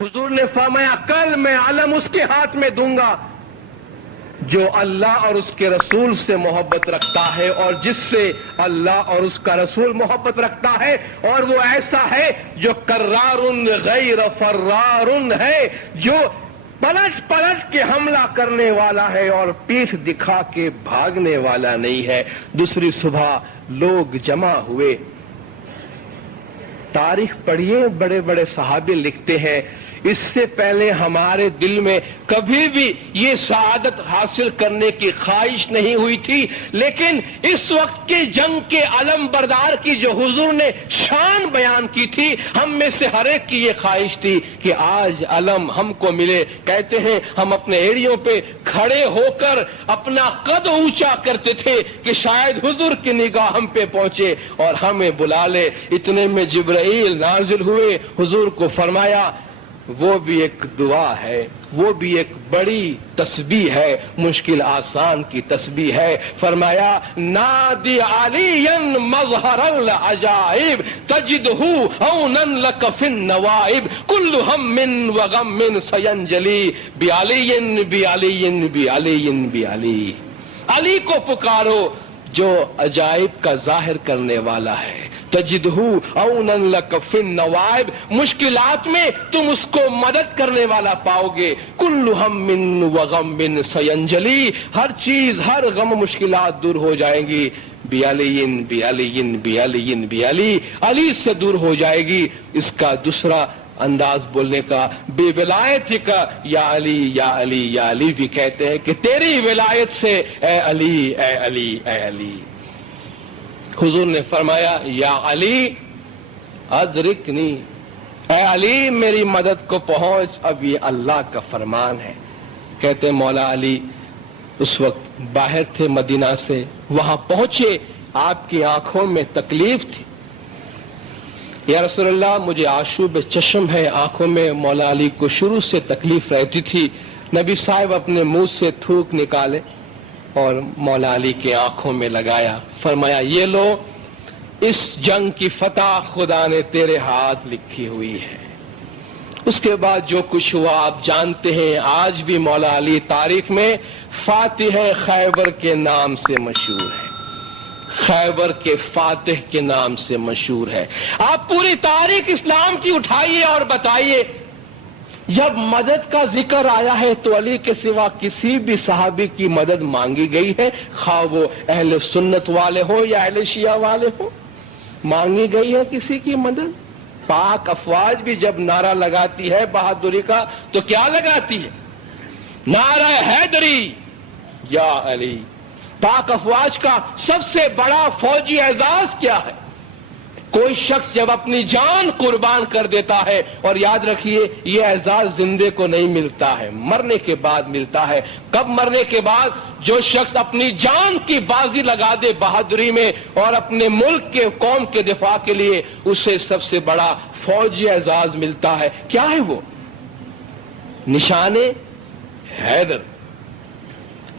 حضور نے فرمایا کل میں علم اس کے ہاتھ میں دوں گا جو اللہ اور اس کے رسول سے محبت رکھتا ہے اور جس سے اللہ اور اس کا رسول محبت رکھتا ہے، اور وہ ایسا ہے جو کرار غیر فرار ہے، جو پلٹ پلٹ کے حملہ کرنے والا ہے اور پیٹھ دکھا کے بھاگنے والا نہیں ہے۔ دوسری صبح لوگ جمع ہوئے، تاریخ پڑھیے، بڑے بڑے صحابی لکھتے ہیں اس سے پہلے ہمارے دل میں کبھی بھی یہ سعادت حاصل کرنے کی خواہش نہیں ہوئی تھی، لیکن اس وقت کی جنگ کے علم بردار کی جو حضور نے شان بیان کی تھی، ہم میں سے ہر ایک کی یہ خواہش تھی کہ آج علم ہم کو ملے۔ کہتے ہیں ہم اپنے ایڑیوں پہ کھڑے ہو کر اپنا قد اونچا کرتے تھے کہ شاید حضور کی نگاہ ہم پہ پہنچے اور ہمیں بلا لے۔ اتنے میں جبرائیل نازل ہوئے، حضور کو فرمایا وہ بھی ایک دعا ہے، وہ بھی ایک بڑی تسبیح ہے، مشکل آسان کی تسبیح ہے۔ فرمایا نادی علی مظہر العجائب تجدہ عونا لک فی النوائب کل ہم وغم سینجلی بعلی بعلی بعلی بعلی۔ علی کو پکارو جو عجائب کا ظاہر کرنے والا ہے، تجدہ عونا لک فی النوائب، مشکلات میں تم اس کو مدد کرنے والا پاؤ گے۔ کل ہم وغم سینجلی، ہر چیز، ہر غم مشکلات دور ہو جائیں گی۔ بعلی بعلی بعلی بعلی، علی سے دور ہو جائے گی۔ اس کا دوسرا انداز بولنے کا بے ولایت کا یا علی یا علی یا علی بھی کہتے ہیں کہ تیری ولایت سے اے علی اے علی اے علی۔ حضور نے فرمایا یا علی ادرکنی، اے علی میری مدد کو پہنچ، اب یہ اللہ کا فرمان ہے۔ کہتے مولا علی اس وقت باہر تھے مدینہ سے، وہاں پہنچے، آپ کی آنکھوں میں تکلیف تھی۔ یا رسول اللہ مجھے آشوب چشم ہے، آنکھوں میں مولا علی کو شروع سے تکلیف رہتی تھی۔ نبی صاحب اپنے منہ سے تھوک نکالے اور مولا علی کے آنکھوں میں لگایا، فرمایا یہ لو، اس جنگ کی فتح خدا نے تیرے ہاتھ لکھی ہوئی ہے۔ اس کے بعد جو کچھ ہوا آپ جانتے ہیں، آج بھی مولا علی تاریخ میں فاتح خیبر کے نام سے مشہور ہے، خیبر کے فاتح کے نام سے مشہور ہے۔ آپ پوری تاریخ اسلام کی اٹھائیے اور بتائیے، جب مدد کا ذکر آیا ہے تو علی کے سوا کسی بھی صحابی کی مدد مانگی گئی ہے، خواہ وہ اہل سنت والے ہو یا اہل شیعہ والے ہو، مانگی گئی ہے کسی کی مدد؟ پاک افواج بھی جب نعرہ لگاتی ہے بہادری کا تو کیا لگاتی ہے؟ نعرہ حیدری یا علی۔ پاک افواج کا سب سے بڑا فوجی اعزاز کیا ہے؟ کوئی شخص جب اپنی جان قربان کر دیتا ہے، اور یاد رکھیے یہ اعزاز زندے کو نہیں ملتا ہے، مرنے کے بعد ملتا ہے۔ کب مرنے کے بعد؟ جو شخص اپنی جان کی بازی لگا دے بہادری میں اور اپنے ملک کے قوم کے دفاع کے لیے، اسے سب سے بڑا فوجی اعزاز ملتا ہے۔ کیا ہے وہ؟ نشان حیدر۔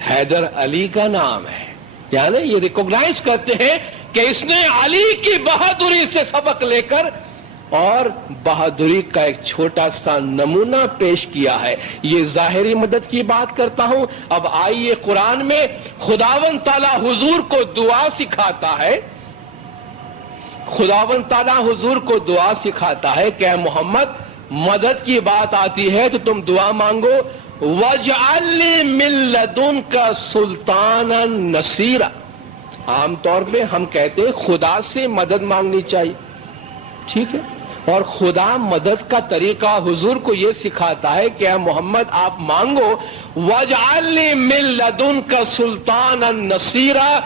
حیدر علی کا نام ہے، یعنی یہ ریکوگنائز کرتے ہیں کہ اس نے علی کی بہادری سے سبق لے کر اور بہادری کا ایک چھوٹا سا نمونہ پیش کیا ہے۔ یہ ظاہری مدد کی بات کرتا ہوں۔ اب آئیے قرآن میں خداوند تعالی حضور کو دعا سکھاتا ہے، خداوند تعالی حضور کو دعا سکھاتا ہے کہ اے محمد مدد کی بات آتی ہے تو تم دعا مانگو، وَاجْعَلْ لِي مِن لَّدُنْكَ سُلْطَانًا نَصِيرًا۔ عام طور پہ ہم کہتے ہیں خدا سے مدد مانگنی چاہیے، ٹھیک ہے، اور خدا مدد کا طریقہ حضور کو یہ سکھاتا ہے کہ اے محمد آپ مانگو، وَاجْعَلْ لِي مِن لَّدُنْكَ سُلْطَانًا نَصِيرًا،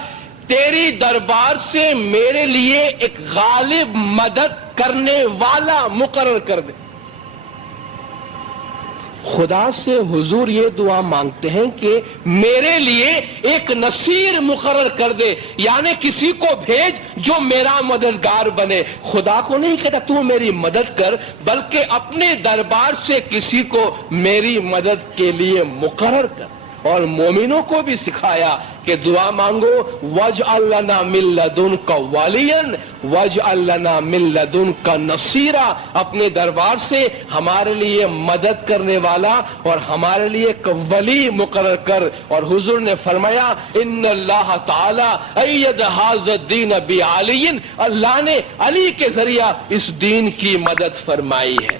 تیری دربار سے میرے لیے ایک غالب مدد کرنے والا مقرر کر دے۔ خدا سے حضور یہ دعا مانگتے ہیں کہ میرے لیے ایک نصیر مقرر کر دے، یعنی کسی کو بھیج جو میرا مددگار بنے۔ خدا کو نہیں کہتا تو میری مدد کر، بلکہ اپنے دربار سے کسی کو میری مدد کے لیے مقرر کر۔ اور مومنوں کو بھی سکھایا کہ دعا مانگو وَاجْعَلْ لَنَا مِن لَّدُنْكَ وَلِيًّا وَاجْعَلْ لَنَا مِن لَّدُنْكَ نَصِيرًا، اپنے دربار سے ہمارے لیے مدد کرنے والا اور ہمارے لیے ایک ولی مقرر کر۔ اور حضور نے فرمایا ان اللہ تعالی اید ھذا الدین بعلی، اللہ نے علی کے ذریعہ اس دین کی مدد فرمائی ہے۔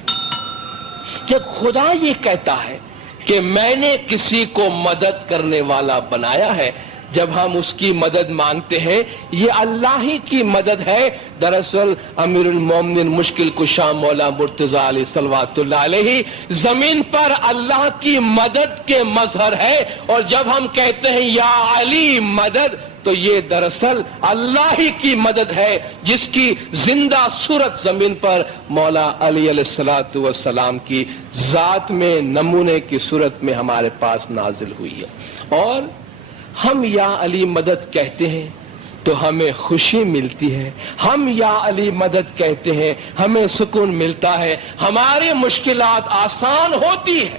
جب خدا یہ کہتا ہے کہ میں نے کسی کو مدد کرنے والا بنایا ہے، جب ہم اس کی مدد مانگتے ہیں یہ اللہ ہی کی مدد ہے۔ دراصل امیر المومنین مشکل کشا مولا مرتضی علیہ صلوات اللہ علیہ زمین پر اللہ کی مدد کے مظہر ہے، اور جب ہم کہتے ہیں یا علی مدد تو یہ دراصل اللہ ہی کی مدد ہے جس کی زندہ صورت زمین پر مولا علی علیہ الصلوۃ والسلام کی ذات میں نمونے کی صورت میں ہمارے پاس نازل ہوئی ہے۔ اور ہم یا علی مدد کہتے ہیں تو ہمیں خوشی ملتی ہے، ہم یا علی مدد کہتے ہیں ہمیں سکون ملتا ہے، ہماری مشکلات آسان ہوتی ہے،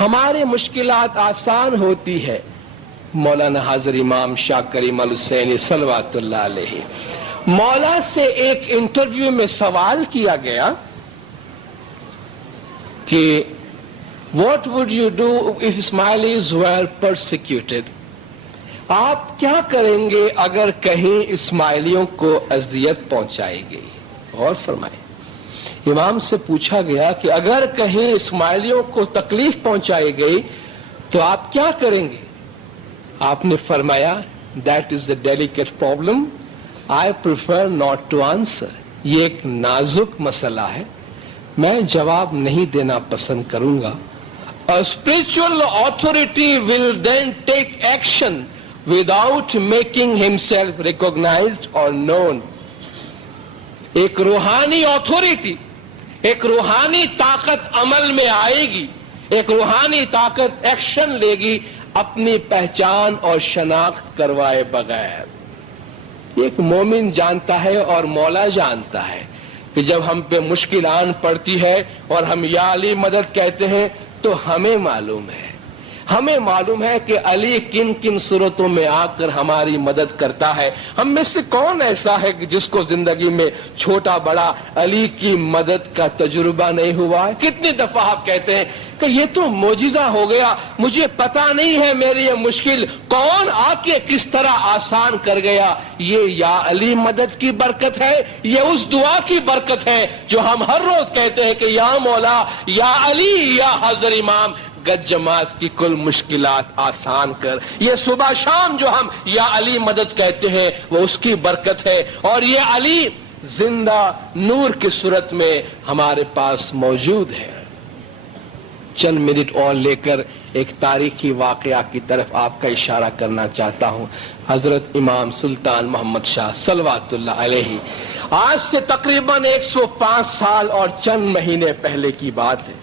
ہماری مشکلات آسان ہوتی ہے۔ مولانا حاضر امام شاہ کریم الحسینی صلوات اللہ علیہ، مولا سے ایک انٹرویو میں سوال کیا گیا کہ What would you do if Ismailis were persecuted؟ آپ کیا کریں گے اگر کہیں اسماعیلیوں کو اذیت پہنچائی گئی؟ اور فرمائیں، امام سے پوچھا گیا کہ اگر کہیں اسماعیلیوں کو تکلیف پہنچائی گئی تو آپ کیا کریں گے؟ آپ نے فرمایا That is a delicate problem. I prefer not to answer. یہ ایک نازک مسئلہ ہے، میں جواب نہیں دینا پسند کروں گا۔ A spiritual authority will then take action without making himself recognized or known۔ ایک روحانی اتھارٹی، ایک روحانی طاقت عمل میں آئے گی، ایک روحانی طاقت ایکشن لے گی اپنی پہچان اور شناخت کروائے بغیر۔ ایک مومن جانتا ہے اور مولا جانتا ہے کہ جب ہم پہ مشکل آن پڑتی ہے اور ہم یا علی مدد کہتے ہیں تو ہمیں معلوم ہے کہ علی کن کن صورتوں میں آ کر ہماری مدد کرتا ہے۔ ہم میں سے کون ایسا ہے کہ جس کو زندگی میں چھوٹا بڑا علی کی مدد کا تجربہ نہیں ہوا ہے؟ کتنی دفعہ آپ کہتے ہیں کہ یہ تو معجزہ ہو گیا، مجھے پتا نہیں ہے میری یہ مشکل کون آ کے کس طرح آسان کر گیا۔ یہ یا علی مدد کی برکت ہے، یہ اس دعا کی برکت ہے جو ہم ہر روز کہتے ہیں کہ یا مولا یا علی یا حضر امام گج جماعت کی کل مشکلات آسان کر۔ یہ صبح شام جو ہم یا علی مدد کہتے ہیں وہ اس کی برکت ہے، اور یہ علی زندہ نور کی صورت میں ہمارے پاس موجود ہے۔ چند منٹ اور لے کر ایک تاریخی واقعہ کی طرف آپ کا اشارہ کرنا چاہتا ہوں۔ حضرت امام سلطان محمد شاہ صلوات اللہ علیہ، آج سے تقریباً 105 سال اور چند مہینے پہلے کی بات ہے،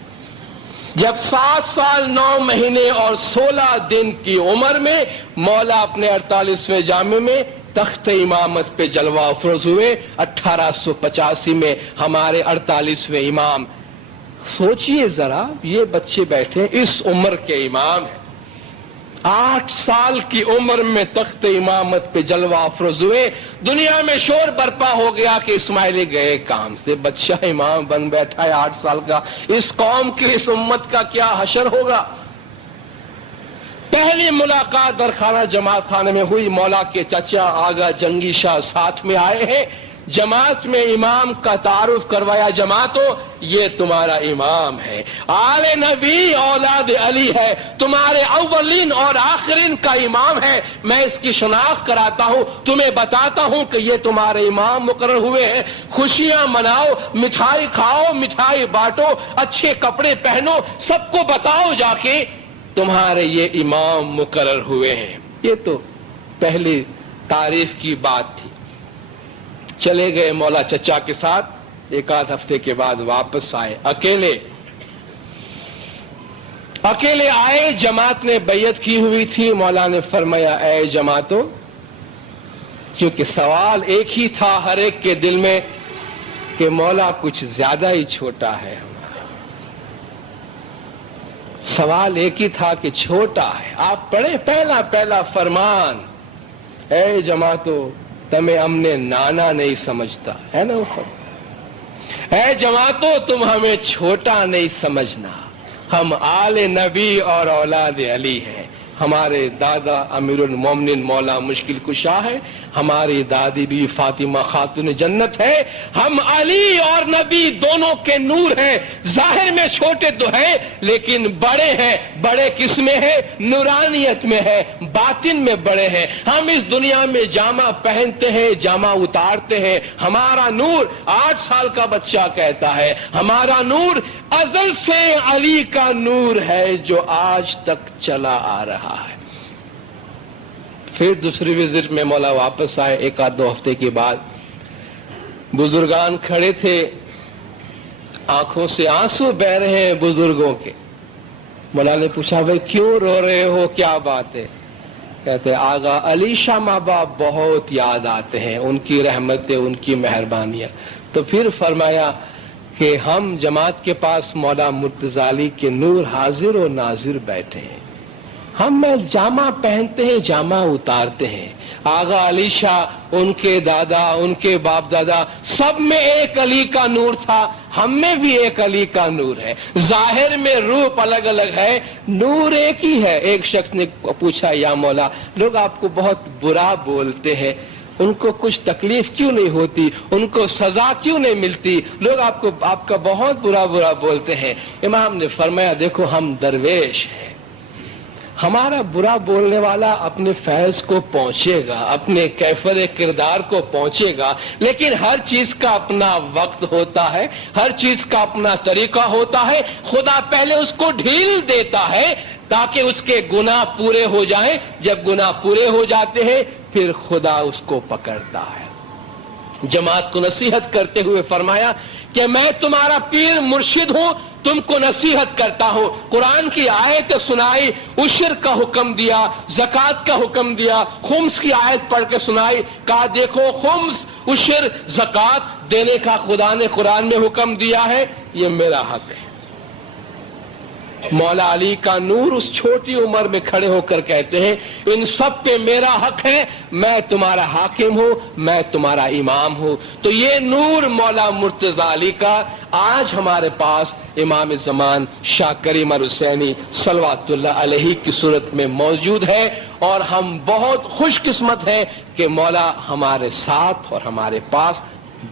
جب 7 سال 9 مہینے اور 16 دن کی عمر میں مولا اپنے 48ویں جامع میں تخت امامت پہ جلوہ افروز ہوئے۔ 1885 میں ہمارے 48ویں امام، سوچئے ذرا، یہ بچے بیٹھے اس عمر کے امام ہیں، 8 سال کی عمر میں تخت امامت پہ جلوہ افروز ہوئے۔ دنیا میں شور برپا ہو گیا کہ اسماعیلی گئے کام سے، بچہ امام بن بیٹھا ہے 8 سال کا، اس قوم کی اس امت کا کیا حشر ہوگا۔ پہلی ملاقات درخانہ جماعت خانے میں ہوئی، مولا کے چچا آغا جنگی شاہ ساتھ میں آئے ہیں، جماعت میں امام کا تعارف کروایا، جماعتوں یہ تمہارا امام ہے، آل نبی اولاد علی ہے، تمہارے اولین اور آخرین کا امام ہے، میں اس کی شناخت کراتا ہوں، تمہیں بتاتا ہوں کہ یہ تمہارے امام مقرر ہوئے ہیں، خوشیاں مناؤ، مٹھائی کھاؤ، مٹھائی بانٹو، اچھے کپڑے پہنو، سب کو بتاؤ جا کے تمہارے یہ امام مقرر ہوئے ہیں۔ یہ تو پہلی تعریف کی بات تھی۔ چلے گئے مولا چچا کے ساتھ، 1 آدھ ہفتے کے بعد واپس آئے، اکیلے آئے، جماعت نے بیعت کی ہوئی تھی۔ مولا نے فرمایا اے جماعتوں، کیونکہ سوال ایک ہی تھا ہر ایک کے دل میں کہ مولا کچھ زیادہ ہی چھوٹا ہے، سوال ایک ہی تھا کہ چھوٹا ہے. آپ پڑھیں پہلا پہلا فرمان, اے جماعتو تمہیں ہم نے نانا نہیں سمجھتا, ہے نا وہ فرمان, اے جماعتو تم ہمیں چھوٹا نہیں سمجھنا, ہم آل نبی اور اولاد علی ہیں. ہمارے دادا امیر المومنین مولا مشکل کشا ہے, ہماری دادی بھی فاطمہ خاتون جنت ہے. ہم علی اور نبی دونوں کے نور ہیں. ظاہر میں چھوٹے تو ہیں لیکن بڑے ہیں. بڑے کس میں ہے؟ نورانیت میں ہے, باطن میں بڑے ہیں. ہم اس دنیا میں جامہ پہنتے ہیں, جامہ اتارتے ہیں. ہمارا نور 8 سال کا بچہ کہتا ہے ہمارا نور ازل سے علی کا نور ہے جو آج تک چلا آ رہا ہے. پھر دوسری وزٹ میں مولا واپس آئے 1-2 ہفتے کے بعد. بزرگان کھڑے تھے, آنکھوں سے آنسو بہ رہے ہیں بزرگوں کے. مولا نے پوچھا بھائی کیوں رو رہے ہو, کیا بات ہے؟ کہتے آغا علی شاہ ماں باپ بہت یاد آتے ہیں, ان کی رحمتیں, ان کی مہربانیاں. تو پھر فرمایا کہ ہم جماعت کے پاس مولا مرتضی علی کے نور حاضر و ناظر بیٹھے ہیں. ہم جامہ پہنتے ہیں, جامہ اتارتے ہیں. آغا علی شاہ, ان کے دادا, ان کے باپ دادا, سب میں ایک علی کا نور تھا. ہم میں بھی ایک علی کا نور ہے. ظاہر میں روپ الگ الگ ہے, نور ایک ہی ہے. ایک شخص نے پوچھا یا مولا لوگ آپ کو بہت برا بولتے ہیں, ان کو کچھ تکلیف کیوں نہیں ہوتی, ان کو سزا کیوں نہیں ملتی, لوگ آپ کا بہت برا بولتے ہیں. امام نے فرمایا دیکھو ہم درویش ہیں, ہمارا برا بولنے والا اپنے فیض کو پہنچے گا, اپنے کیفر کردار کو پہنچے گا, لیکن ہر چیز کا اپنا وقت ہوتا ہے, ہر چیز کا اپنا طریقہ ہوتا ہے. خدا پہلے اس کو ڈھیل دیتا ہے تاکہ اس کے گناہ پورے ہو جائیں. جب گناہ پورے ہو جاتے ہیں پھر خدا اس کو پکڑتا ہے. جماعت کو نصیحت کرتے ہوئے فرمایا کہ میں تمہارا پیر مرشد ہوں, تم کو نصیحت کرتا ہوں. قرآن کی آیت سنائی, عشر کا حکم دیا, زکوٰۃ کا حکم دیا, خمس کی آیت پڑھ کے سنائی. کہا دیکھو خمس, عشر, زکوٰۃ دینے کا خدا نے قرآن میں حکم دیا ہے, یہ میرا حق ہے. مولا علی کا نور اس چھوٹی عمر میں کھڑے ہو کر کہتے ہیں ان سب پہ میرا حق ہے, میں تمہارا حاکم ہوں, میں تمہارا امام ہوں. تو یہ نور مولا مرتضی علی کا آج ہمارے پاس امام زمان شاہ کریم الحسینی صلوات اللہ علیہ کی صورت میں موجود ہے. اور ہم بہت خوش قسمت ہیں کہ مولا ہمارے ساتھ اور ہمارے پاس.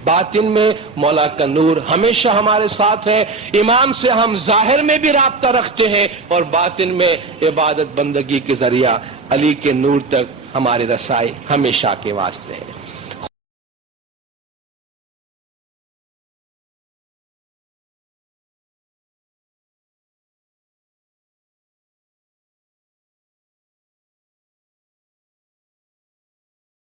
باطن میں مولا کا نور ہمیشہ ہمارے ساتھ ہے. امام سے ہم ظاہر میں بھی رابطہ رکھتے ہیں اور باطن میں عبادت بندگی کے ذریعہ علی کے نور تک ہماری رسائی ہمیشہ کے واسطے ہے.